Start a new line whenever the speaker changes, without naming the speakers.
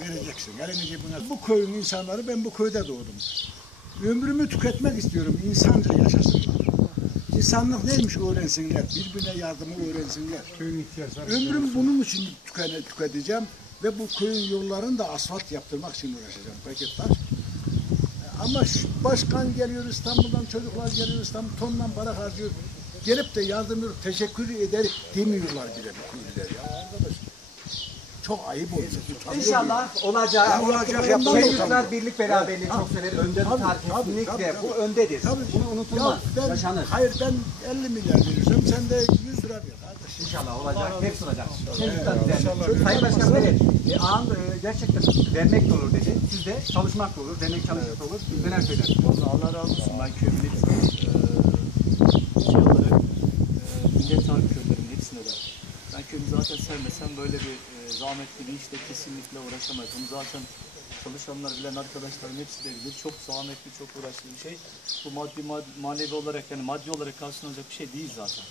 vereceksin. Elini cebine. Bu köyün insanları ben bu köyde doğdum. Ömrümü tüketmek istiyorum. insanca yaşasınlar. İnsanlık neymiş öğrensinler. Birbirine yardımı öğrensinler.
Köyün ihtiyaçları.
Ömrüm bunun için tükene, tüketeceğim ve bu köyün yollarını da asfalt yaptırmak için uğraşacağım. Paket taş. Ama şu başkan geliyor İstanbul'dan, çocuklar geliyor İstanbul, tonla para harcıyor. Gelip de yardım ediyor, teşekkür eder demiyorlar bile bu köylüler ya arkadaş. Çok ayıp oluyor.
İnşallah olacak.
Ya olacak, yapılır.
yurtlar birlik beraberliği çok sever. Önde tutar kesinlikle. Bu öndedir.
Tabii.
Bunu unutulmaz.
Ya ben,
Yaşanır.
hayır ben 50 milyar verirsem sen de 100 lira ver.
İnşallah olacak. Hepsi olacak. Çocuklar
inşallah.
Sayın Başkanım evet. E, ağam e, gerçekten vermek de olur dedi. Siz de çalışmak da olur. Dernek çalışmak da olur. Neler söylersiniz?
Vallahi Allah razı olsun. Ben hepsine, eee şey olarak eee minnettarım köylerin hepsine de. Ben köyümü zaten sevmesem böyle bir eee, zahmetli bir işle kesinlikle uğraşamazdım. Zaten çalışanlar bilen arkadaşlarım hepsi de bilir. Çok zahmetli, çok uğraşlı şey. Bu maddi, mad- manevi olarak yani maddi olarak karşılanacak bir şey değil zaten.